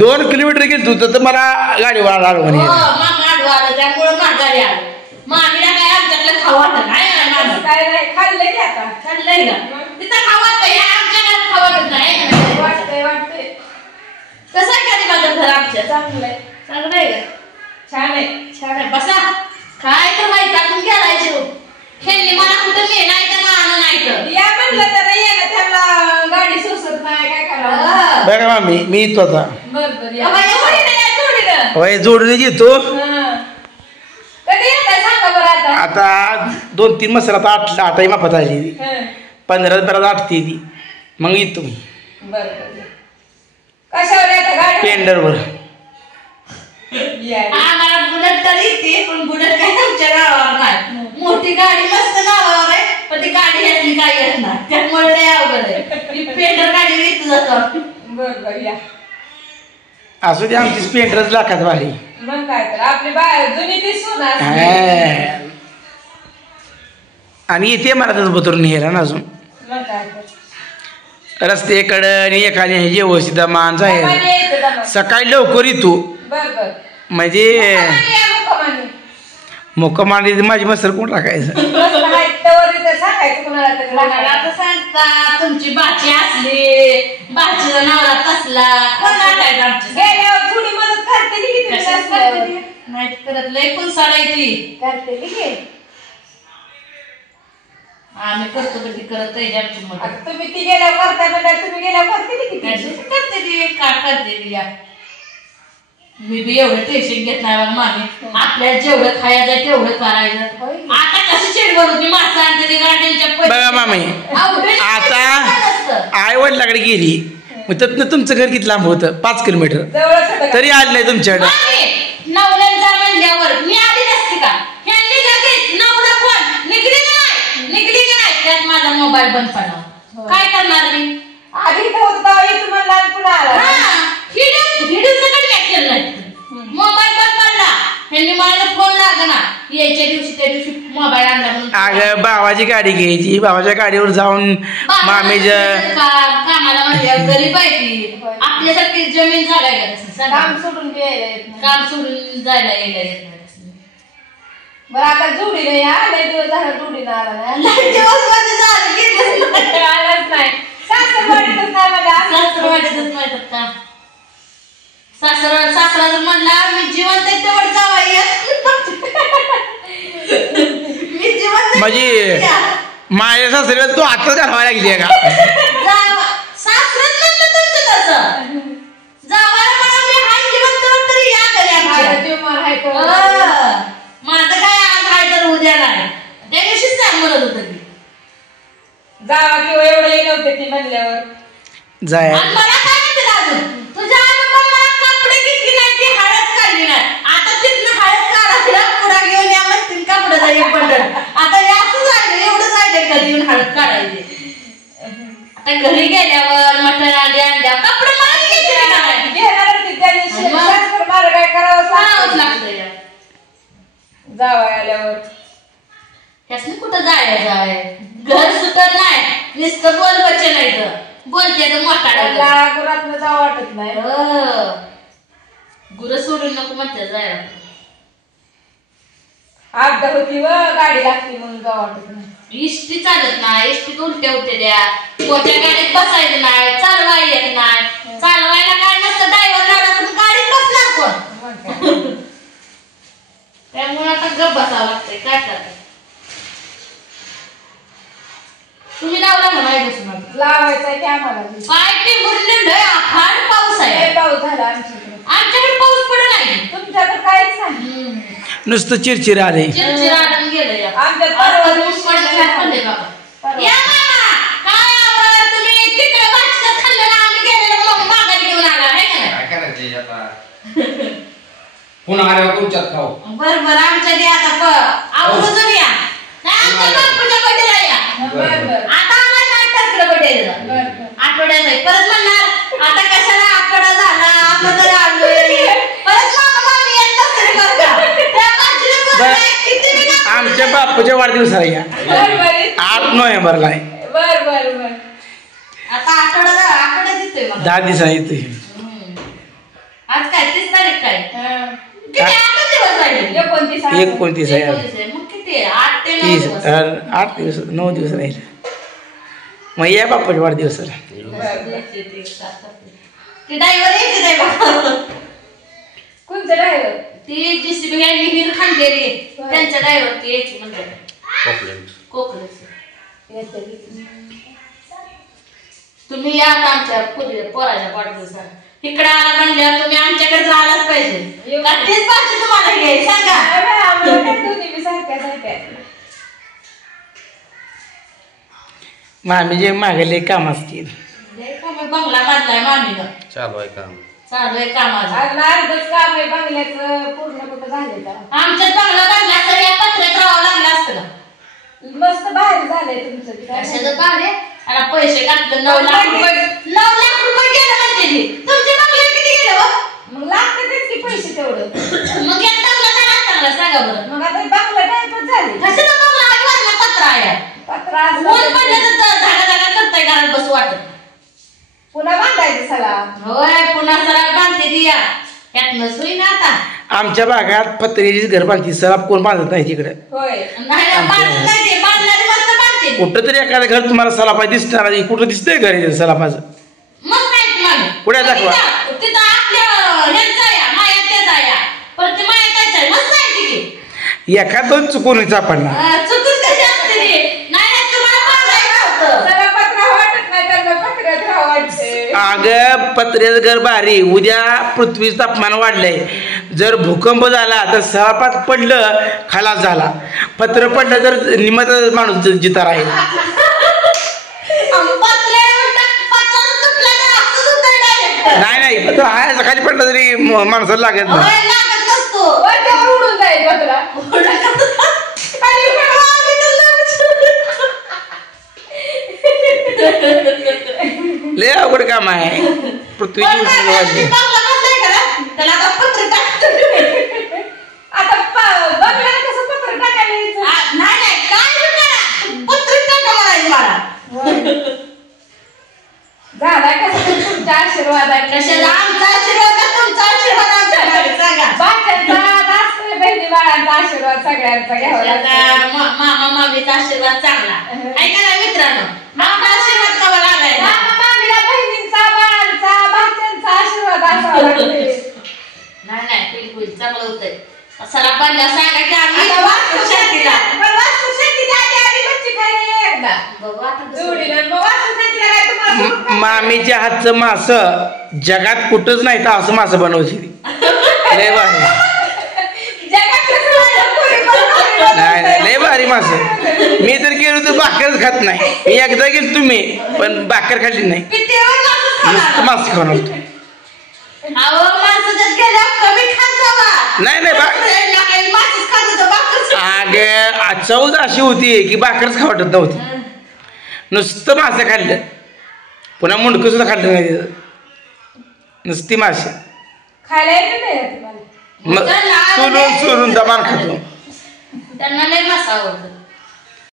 2 kilometre गेलो तर मला गाडी वाढ म्हणे त्यामुळे गाडी आलं मामीला काय आमच्याकडे खाऊ वाटत नाही खाल्लंय की आता खाल्लंय का तिथं खाऊ वाटतंय आमच्या खाऊ वाटत नाही वाटतंय कसं आहे का माझं घर आमच्या चांगलं आहे का छान आहे बसा काय तर माहिती टाकून घ्यायचं खेळली मला कुठं मी नाही तर मानलं नाही तर या म्हणलं तर ये ना त्याला गाडी सोसत नाही काय करावं बघा मामी मी येतो आता बरं जोडून येतो कधी येताय सांगा बरं आता 2-3 मसाला आता आटाही माफत आली 15 आटते ती मग येतो मी कशावर येतं गाडी स्प्लेंडरवर आम्हाला बुलेट तर येते पण बुलेट काय आमच्या गावावर नाही मोठी गाडी मस्त गावावर आहे पण ती गाडी यातली काय येत नाही त्यामुळे लय अवघड आहे ती स्प्लेंडर गाडी येत जातो बरोबर या असू दे आमची स्प्लेंडरच लाखात भारी मग काय तर आपली बाहेर जुनी ती सोना आणि इथे मला तसं बतरून नेला ना अजून मग काय रस्त्याकडं आणि एखाद्या हे व्यवस्थित माणसं आहे सकाळी लवकर येतो म्हणजे मुक्कामांडी माझी मस्तर कोण टाकायचं तुमची बाची असली बाचीचा नवरा कसला थोडी मदत करते नाही करत लय पण साडायची करते आम्ही करतो कधी करत आमची मदत तुम्ही ती गेल्या करता म्हणजे तुम्ही गेल्या करते ती का करते ती या मी बी एवढं टेन्शन घेत नाही बघ मामी आपल्याला जेवढं खायचं तेवढं करायचं आता कशी चिडवण होती माणसं आणते गाड्यांच्या बघा मामी आता आई वडिलाकडे गेली मग त्यातनं तुमचं घर किती लांब होतं 5 किलोमीटर तरी आलं नाही तुमच्याकडे नवऱ्यांचा म्हणल्यावर मी आली नसते का ह्यांनी लगेच नवरा कोण निघली नाही त्यात माझा मोबाईल बंद पडला काय करणार मी आधी तुम्हाला पुन्हा मोबाईल बंद पडला ह्यांनी मला फोन लागला यायच्या दिवशी त्या दिवशी मोबाईल आणला म्हणून अगं भावाची गाडी घ्यायची भावाच्या गाडीवर जाऊन मामीच्या कामाला म्हणजे गरीब आहे ती आपल्यासारखी जमीन झालाय का काम सोडून जायला यायला येत नाही बरं आता जोडीने या लय दिवस झाला जोडीने आला नाही आलाच नाही सासरवाडीतच नाही मला सासरवाडीतच नाही का सासरा जर म्हणला मी जिवंत आहे तेवढं जावं मी जिवंत म्हणजे माझ्या सासऱ्याला तू आताच घालवायला लागली का सासरच म्हणलं तुमचं तसं जावायला म्हणा मी हाय जिवंत तरी या घरी माझं काय आज हाय तर उद्या नाही त्या दिवशीच नाही म्हणत होतं की जावा किंवा एवढं येत होते ती म्हणल्यावर जाय मला काय म्हणते अजून तुझ्या मला कपडे घेतली नाही ती हळद काढली नाही आता तिथनं हळद काढायला पुढा घेऊन या म्हणतील कपडे जाईल पडलं आता याच राहिलं एवढंच राहिलं कधी येऊन हळद काढायची आता घरी गेल्यावर मटण आणल्यावर कपडे मला घेणार काय करावं लागतं जावं आल्यावर त्यासनी कुठं जाय घर सुटत नाही नुसतं बोल वचन नाही तर बोलते तर मोठा गुरात जावं वाटत नाही गुरं सोडून नको म्हणते जायला अपघात होती व गाडी लागते म्हणून जावं वाटत नाही इष्टी चालत नाही इष्टीत उलट्या होते द्या मोठ्या गाडीत बसायचं नाही चालवायला येत नाही चालवायला काय नसतं ड्रायव्हर लावला तर गाडीत बसणार कोण त्यामुळे आता गप बसावं लागतंय काय करत तुम्ही लावला म्हणा लावायचा की आम्हाला पाय टिंबुरले आखाड पाऊस आहे पाऊस झाला आमच्याकडे पाऊस पडला नाही तुमच्याकडे काहीच नाही नुसतं चिरचिर आले चिरचिर आडून गेलं आमच्यात ऊस पडले बाबा या काय आवड तुम्ही तिकडे भाजीचं खाल्लं आम्ही गेलेलो मग माघारी घेऊन आला आहे का काय करायचं आता पुन्हा आल्यावर तुमच्यात खाऊ बरोबर आमच्या दे आता आवडून या आमच्या बापूच्या बड्डेला या आता आम्हाला काय टाकलं बड्डेला आठवड्यात आहे परत म्हणणार आता कशाला आठवडा झाला आपण तरी आलोय परत मामी येत तसरी करता त्या बाजूला किती आमच्या बापूच्या वाढदिवसाला या 8 नोव्हेंबरला आहे बर आता आठवडा येतोय 10 दिवसांनी येतोय आज काय 30 तारीख काय किती 8 दिवस राहिले 29 आहे 29 आहे. मग किती 8 ते 9 दिवस 8 दिवस 9 दिवस राहिले. मग या बाप्पाच्या वाढदिवसाला ते ड्रायव्हर यायचे नाही बा. कोणतं ड्रायव्हर ती जीसीबी आणि हिर खांदेरी त्यांच्या ड्रायव्हर ती यायची म्हणतात कोकणच. तुम्ही या आता आमच्या पोराच्या वाढदिवसाला इकडे आला म्हणल्यावर तुम्ही आमच्याकडे आलाच पाहिजे. का तेच पाहिजे तुम्हाला घ्याय सांगा. दोन्ही मी सारख्या मामी जे मागले काम असतील बंगला बांधलाय मामीनं. चालू आहे काम. चालू आहे कामाचं. अर्धच काम आहे बंगल्याचं पूर्ण कुठं झालंय का आमच्यात बंगला बांधला तर या पत्र्यात राहावं लागलं असतं का. मस्त बाहेर झालंय तुमचं कशाचं बाहेर त्याला पैसे घातलं 9 लाख रुपये गेलं म्हणते ती. तुमच्या बंगल्यात किती गेलं हो? मग लागतातच की पैसे तेवढं. मग एक चांगला झाला चांगला सांगा बरं. मग आता बंगला टाइपच झाले कशाचा बंगला आहे वरला पत्रा आहे. पत्रा ऊन पडलं तर धागा करताय घरात बसू वाटत. पुन्हा बांधायचं सला होय पुन्हा सरा बांधते ती या यातनंच होईना आता. आमच्या भागात पत्र्याचीच घर बांधते सलाप कोण बांधत नाही तिकडे. होय नाही बांधत नाही ते बांधणारी मस्त बांधते. कुठं तरी एखादं घर तुम्हाला सलापा दिसणार नाही. कुठं दिसतंय घर आहे सलापाचं मग नाही मामी पुढे दाखवा. तिथं आपल्या ह्यांचा या माया त्याचा या पण ते माया त्याचा मस्त आहे तिथे. एखादं चुकून सापडणार. चुकून कशी असते ती. नाही तुम्हाला बांधायचं होतं. सला पत्रा वाटत नाही त्यांना पत्र्यात राहा वाटते. अगं पत्र्याचं घर भारी. उद्या पृथ्वीचं तापमान वाढलंय. जर भूकंप झाला तर सलापात पडलं खलास झाला. पत्र पडलं तर निमत माणूस जिता राहील. नाही पत्र आहे खाली पडलं तरी माणसाला लागत नाही. लागत नसतो. वरच्यावर उडून जाईल पत्रा. लय अवघड काम आहे. पृथ्वीची उष्णता वाढली. त्याला आता पत्र टाकतो. आता बंगल्याला कसं पत्र टाकायला यायचं? नाही काय करा पत्र टाका म्हणायचं मला. झाला कसं तुमचा आशीर्वाद आहे कशाला आमचा आशीर्वाद का तुमचा आशीर्वाद आमच्याकडे सांगा. बाच्यांचा असतोय बहिणी बाळांचा आशीर्वाद सगळ्यांचा घ्यावा लागतो. मामा मामीचा आशीर्वाद चांगला ऐका ना मित्रांनो. मामा आशीर्वाद कवा लागायला. मामा मामीला बहिणींचा बाळांचा बाच्यांचा आशीर्वाद असावा लागतोय. नाही बिलकुल चांगलं होतंय. सला बांधला सांगा की आम्ही आता वास्तुशांतीला आधी मच्छी खायला एकदा बघू आता जोडीनं. मग वास्तुशांतीला काय तुम्हाला मामीच्या हातचं मास जगात कुठंच नाही तर असं मासं बनवची ती. लय भारी. नाही लय भारी मास. मी तर गेलो तर भाकरच खात नाही. मी एकदा गेलो तुम्ही पण भाकर खाल्ली नाही. किती वेळ माणूस नुसतं मास खाऊन होतो. अहो माणसाच्यात गेल्या कमी खात जावा. नाही माणूस खात होतं भाकरच. अगे चौद अशी होती की भाकरच खा वाटत नव्हती. नुसतं मासे खाल्लं. पुन्हा मुंडकं सुद्धा खाल्लं नाही तिथं. नुसती मासे. खायला येत नाही तुम्हाला. मग चुरून दमान खातो. त्यांना लय मासा आवडतं.